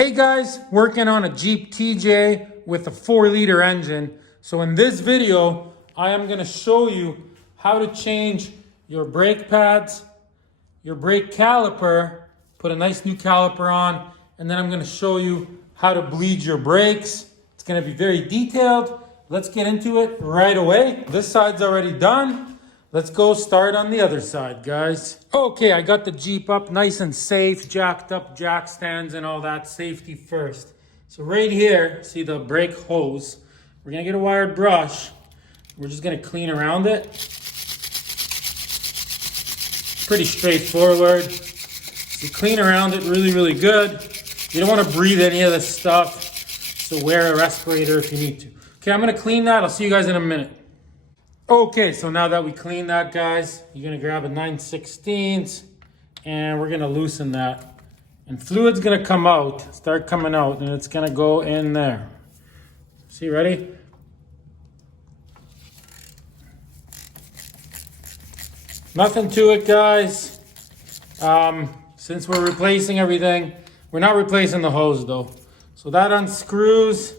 Hey guys, working on a Jeep TJ with a 4-liter engine. So in this video, I am gonna show you how to change your brake pads, your brake caliper, put a nice new caliper on, and then I'm gonna show you how to bleed your brakes. It's gonna be very detailed. Let's get into it right away. This side's already done. Let's go start on the other side, guys. Okay, I got the Jeep up nice and safe, jacked up, jack stands and all that, safety first. So right here, see the brake hose. We're gonna get a wired brush. We're just gonna clean around it. Pretty straightforward. So clean around it really good. You don't wanna breathe any of this stuff, so wear a respirator if you need to. Okay, I'm gonna clean that. I'll see you guys in a minute. Okay, so now that we cleaned that, guys, you're gonna grab a 9/16 and we're gonna loosen that. And fluid's gonna come out, start coming out, and it's gonna go in there. See, ready? Nothing to it, guys. Since we're replacing everything, we're not replacing the hose though. So that unscrews.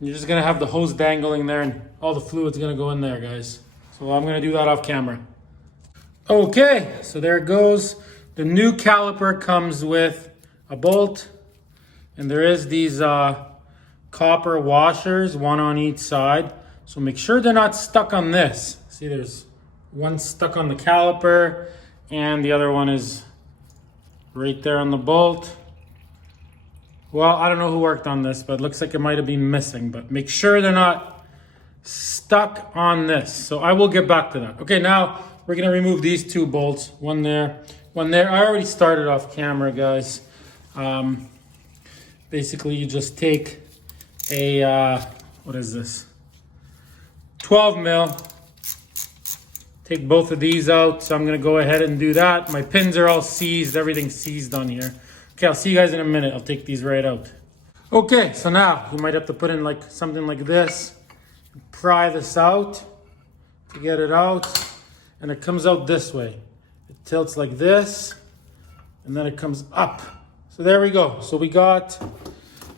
You're just gonna have the hose dangling there and all the fluid's gonna go in there, guys. So I'm gonna do that off camera. Okay, so there it goes. The new caliper comes with a bolt, and there is these copper washers, one on each side. So make sure they're not stuck on this. See, there's one stuck on the caliper, and the other one is right there on the bolt. Well, I don't know who worked on this, but it looks like it might have been missing. But make sure they're not stuck on this. So I will get back to that. Okay, now we're gonna remove these two bolts. One there, one there. I already started off camera, guys. Basically, you just take a, what is this? 12 mil. Take both of these out. So I'm gonna go ahead and do that. My pins are all seized. Everything's seized on here. Okay, I'll see you guys in a minute. I'll take these right out. Okay, so now you might have to put in like something like this. Pry this out to get it out. And it comes out this way. It tilts like this. And then it comes up. So there we go. So we got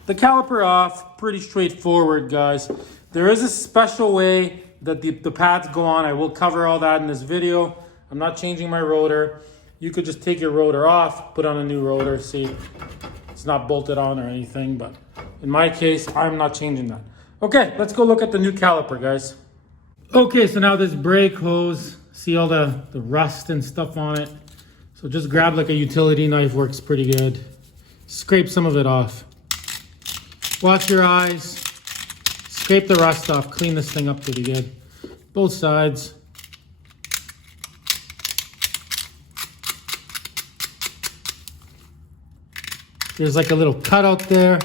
the caliper off. Pretty straightforward, guys. There is a special way that the pads go on. I will cover all that in this video. I'm not changing my rotor. You could just take your rotor off, put on a new rotor. See, it's not bolted on or anything, but in my case, I'm not changing that. Okay, let's go look at the new caliper, guys. Okay, so now this brake hose, see all the rust and stuff on it. So just grab like a utility knife, works pretty good. Scrape some of it off. Watch your eyes. Scrape the rust off, clean this thing up pretty good. Both sides. There's like a little cutout there.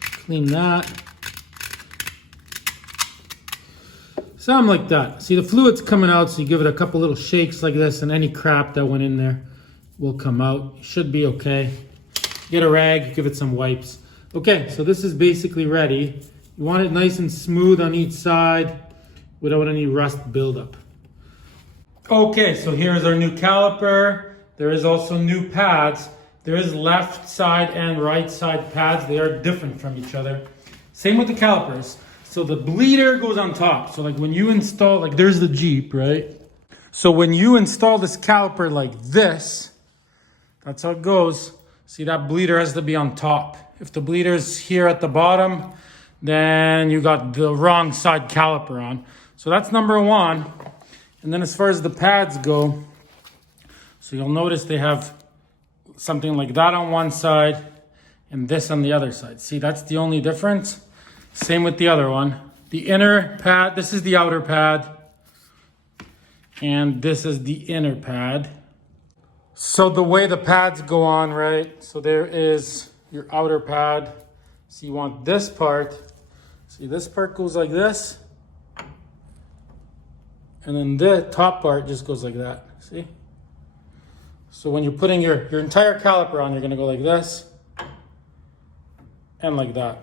Clean that. Something like that. See, the fluid's coming out, so you give it a couple little shakes like this, and any crap that went in there will come out. Should be okay. Get a rag, give it some wipes. Okay, so this is basically ready. You want it nice and smooth on each side without any rust buildup. Okay, so here's our new caliper. There is also new pads. There is left side and right side pads. They are different from each other. Same with the calipers. So the bleeder goes on top. So like when you install, like there's the Jeep, right? So when you install this caliper like this, that's how it goes. See, that bleeder has to be on top. If the bleeder's here at the bottom, then you got the wrong side caliper on. So that's number one. And then as far as the pads go, so you'll notice they have something like that on one side and this on the other side. See, that's the only difference. Same with the other one. The inner pad, this is the outer pad, and this is the inner pad. So the way the pads go on, right? So there is your outer pad. So you want this part. See, this part goes like this. And then the top part just goes like that, see? So when you're putting your entire caliper on, you're gonna go like this and like that.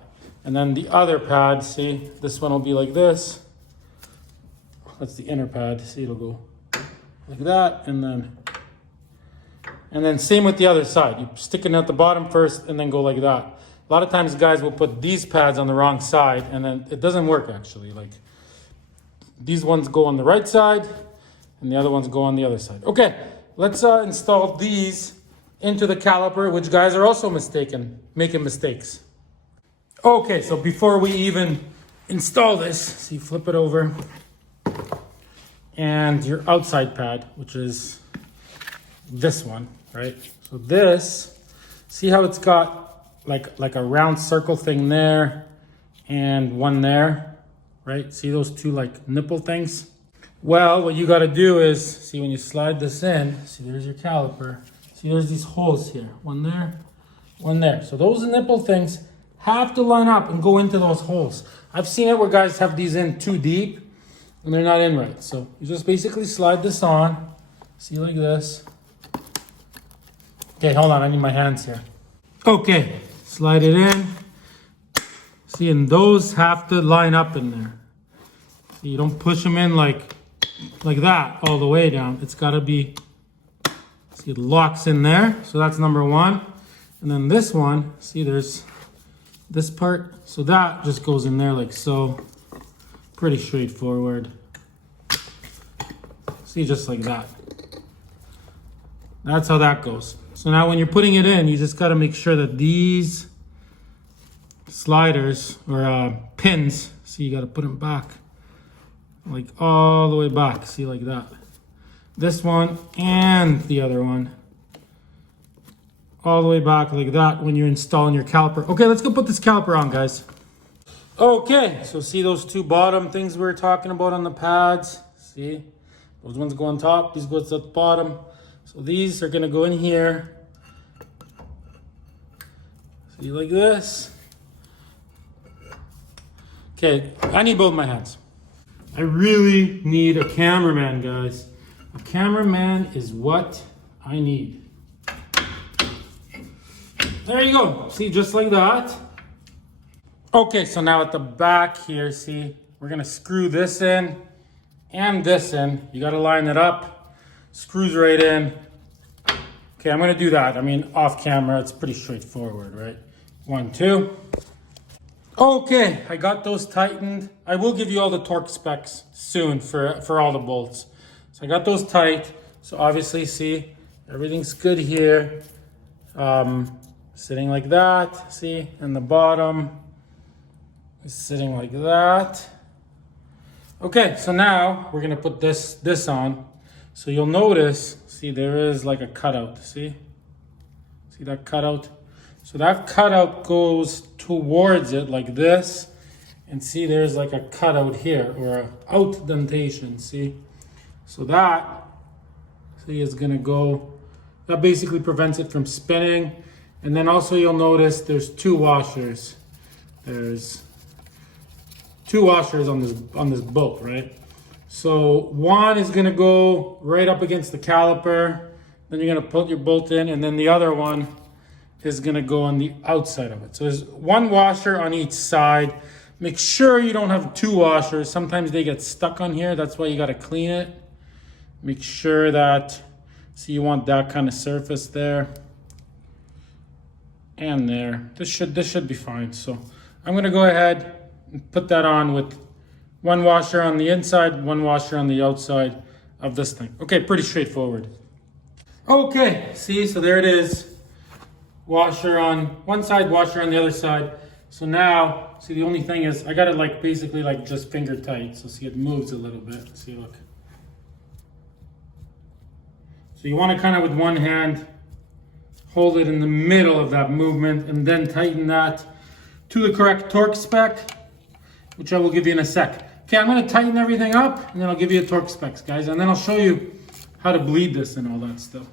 And then the other pad, see, this one will be like this. That's the inner pad, see, it'll go like that and And then same with the other side. You stick it at the bottom first and then go like that. A lot of times guys will put these pads on the wrong side and then it doesn't work actually. Like these ones go on the right side and the other ones go on the other side. Okay, let's install these into the caliper, which guys are also making mistakes. Okay, so before we even install this, see, flip it over, and your outside pad, which is this one, right? So this, see how it's got like a round circle thing there and one there, right? See those two like nipple things? Well, what you got to do is, see, when you slide this in, see, there's your caliper. See, there's these holes here, one there, one there. So those nipple things have to line up and go into those holes. I've seen it where guys have these in too deep and they're not in right. So you just basically slide this on, see, like this. Okay, hold on, I need my hands here. Okay, slide it in. See, and those have to line up in there. So you don't push them in like that all the way down. It's gotta be, see, it locks in there. So that's number one. And then this one, see, there's this part. So that just goes in there like so. Pretty straightforward. See, just like that. That's how that goes. So now when you're putting it in, you just gotta make sure that these sliders or pins, see, you gotta put them back. Like all the way back, see, like that. This one and the other one. All the way back like that when you're installing your caliper. Okay, let's go put this caliper on, guys. Okay, so see those two bottom things we were talking about on the pads? See, those ones go on top, these go at the bottom. So these are gonna go in here. See, like this. Okay, I need both my hands. I really need a cameraman, guys. A cameraman is what I need. There you go. See, just like that. Okay, so now at the back here, see, we're gonna screw this in and this in. You gotta line it up. Screws right in. Okay, I'm gonna do that. I mean, off camera, it's pretty straightforward, right? 1, 2. Okay, I got those tightened. I will give you all the torque specs soon for all the bolts. So I got those tight. So obviously, see, everything's good here. Sitting like that, see, and the bottom is sitting like that. Okay, so now we're gonna put this on. So you'll notice, see, there is like a cutout, see? See that cutout? So that cutout goes towards it like this. And see, there's like a cutout here, or a outdentation, see? So that, see, is gonna go, that basically prevents it from spinning. And then also you'll notice there's two washers. There's two washers on this bolt, right? So one is gonna go right up against the caliper. Then you're gonna put your bolt in, and then the other one is gonna go on the outside of it. So there's one washer on each side. Make sure you don't have two washers. Sometimes they get stuck on here. That's why you gotta clean it. Make sure that, see, you want that kind of surface there and there. This should be fine. So I'm gonna go ahead and put that on with one washer on the inside, one washer on the outside of this thing. Okay, pretty straightforward. Okay, see, so there it is. Washer on one side, washer on the other side. So now, see, the only thing is I got it like basically like just finger tight. So see, it moves a little bit. See, look. So you want to kind of with one hand hold it in the middle of that movement and then tighten that to the correct torque spec, which I will give you in a sec. Okay, I'm going to tighten everything up and then I'll give you a torque specs, guys. And then I'll show you how to bleed this and all that stuff.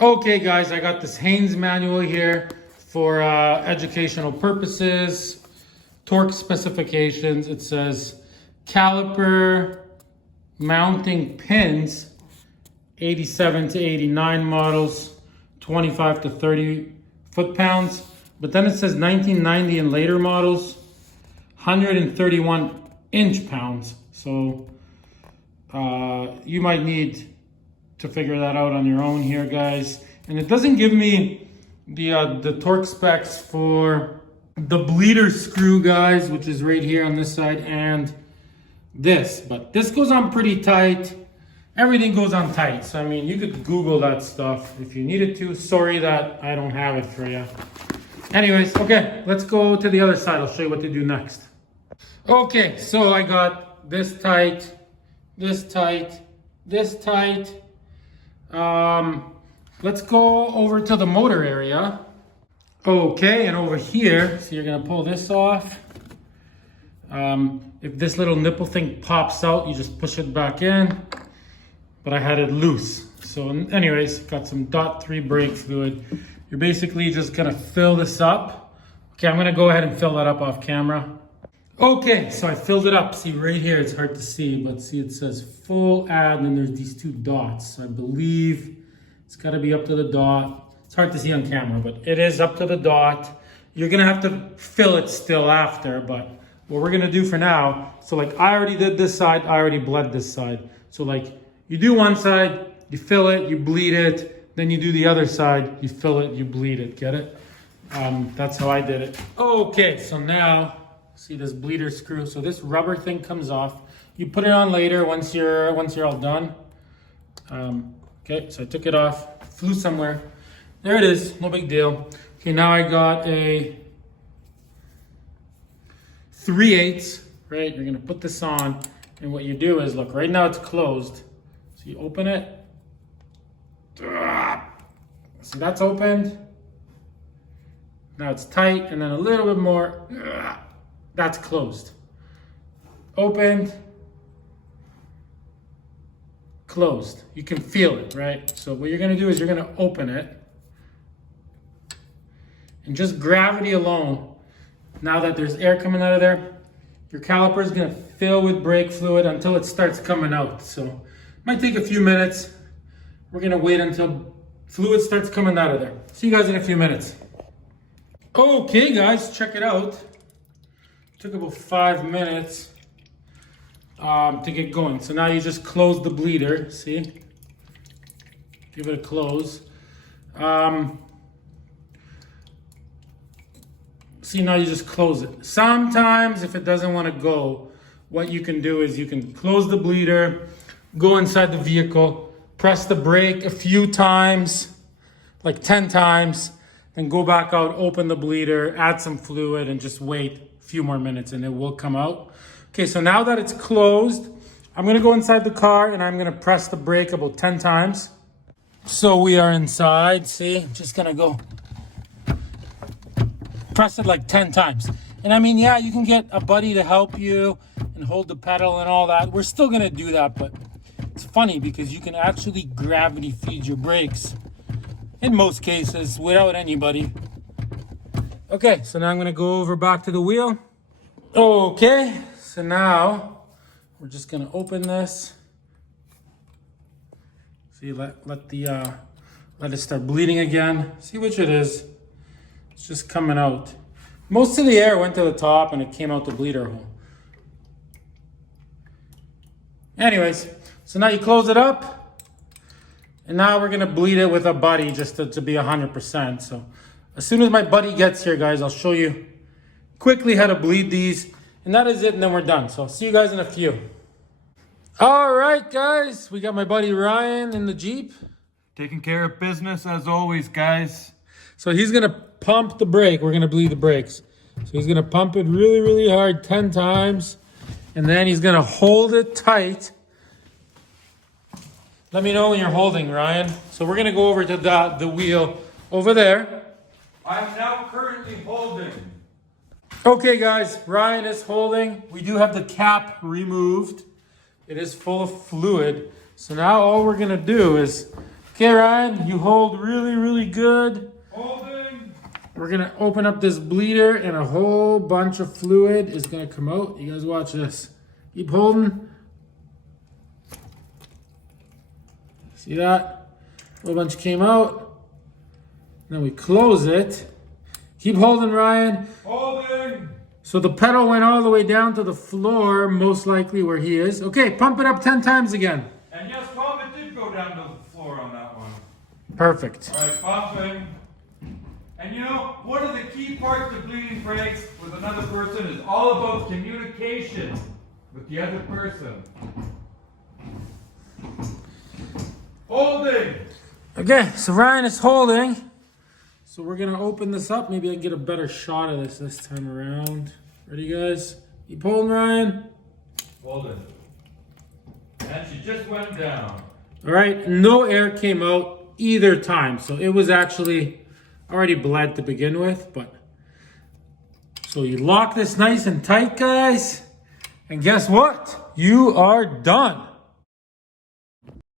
Okay, guys, I got this Haynes manual here for educational purposes. Torque specifications. It says caliper mounting pins, 87 to 89 models, 25 to 30 foot-pounds. But then it says 1990 and later models, 131 inch-pounds. So you might need to figure that out on your own here, guys. And it doesn't give me the torque specs for the bleeder screw, guys, which is right here on this side, and this. But this goes on pretty tight. Everything goes on tight. So, I mean, you could Google that stuff if you needed to. Sorry that I don't have it for you. Anyways, okay, let's go to the other side. I'll show you what to do next. Okay, so I got this tight, this tight, this tight. Let's go over to the motor area. Okay, and over here, so you're gonna pull this off. If this little nipple thing pops out, you just push it back in. But I had it loose. So anyways, got some .3 brake fluid. You're basically just gonna fill this up. Okay, I'm gonna go ahead and fill that up off camera. Okay, so I filled it up. See right here, it's hard to see, but see it says full add, and then there's these 2 dots. So I believe it's gotta be up to the dot. It's hard to see on camera, but it is up to the dot. You're gonna have to fill it still after, but what we're gonna do for now, so like I already did this side, I already bled this side. So like you do one side, you fill it, you bleed it, then you do the other side, you fill it, you bleed it, get it? That's how I did it. Okay, so now, see this bleeder screw, so this rubber thing comes off. You put it on later once you're all done. Okay, so I took it off, flew somewhere. There it is, no big deal. Okay, now I got a 3/8, right? You're gonna put this on, and what you do is, look, right now it's closed. So you open it. See, that's opened. Now it's tight, and then a little bit more. That's closed. Opened. Closed. You can feel it, right? So what you're gonna do is you're gonna open it. And just gravity alone, now that there's air coming out of there, your caliper is gonna fill with brake fluid until it starts coming out. So it might take a few minutes. We're gonna wait until fluid starts coming out of there. See you guys in a few minutes. Okay guys, check it out. Took about 5 minutes to get going. So now you just close the bleeder, see? Give it a close. See, now you just close it. Sometimes if it doesn't want to go, what you can do is you can close the bleeder, go inside the vehicle, press the brake a few times, like 10 times, then go back out, open the bleeder, add some fluid, and just wait a few more minutes and it will come out. Okay, so now that it's closed, I'm gonna go inside the car and I'm gonna press the brake about 10 times. So we are inside, see, just gonna go press it like 10 times. And I mean, yeah, you can get a buddy to help you and hold the pedal and all that. We're still gonna do that, but it's funny because you can actually gravity feed your brakes in most cases without anybody. Okay, so now I'm gonna go over back to the wheel. Okay, so now we're just gonna open this. See, let it start bleeding again. See which it is. It's just coming out. Most of the air went to the top and it came out the bleeder hole. Anyways, so now you close it up. And now we're gonna bleed it with a buddy just to be 100%. So as soon as my buddy gets here, guys, I'll show you quickly how to bleed these. And that is it, and then we're done. So I'll see you guys in a few. All right, guys, we got my buddy Ryan in the Jeep. Taking care of business as always, guys. So he's gonna pump the brake. We're gonna bleed the brakes. So he's gonna pump it really, really hard 10 times. And then he's gonna hold it tight. Let me know when you're holding, Ryan. So we're gonna go over to the wheel over there. I'm now currently holding. Okay, guys, Ryan is holding. We do have the cap removed. It is full of fluid. So now all we're gonna do is, okay, Ryan, you hold really, really good. Holding. We're gonna open up this bleeder and a whole bunch of fluid is gonna come out. You guys watch this. Keep holding. See that? A whole bunch came out. Then we close it. Keep holding, Ryan. Holding. So the pedal went all the way down to the floor, most likely where he is. Okay, pump it up 10 times again. And yes, Tom, it did go down to the Perfect. All right, pumping. And you know, one of the key parts of bleeding brakes with another person is all about communication with the other person. Holding. Okay, so Ryan is holding. So we're gonna open this up. Maybe I can get a better shot of this time around. Ready, guys? Keep holding, Ryan. Holding. And she just went down. All right, no air came out either time. So it was actually already bled to begin with, but so you lock this nice and tight, guys. And guess what? You are done.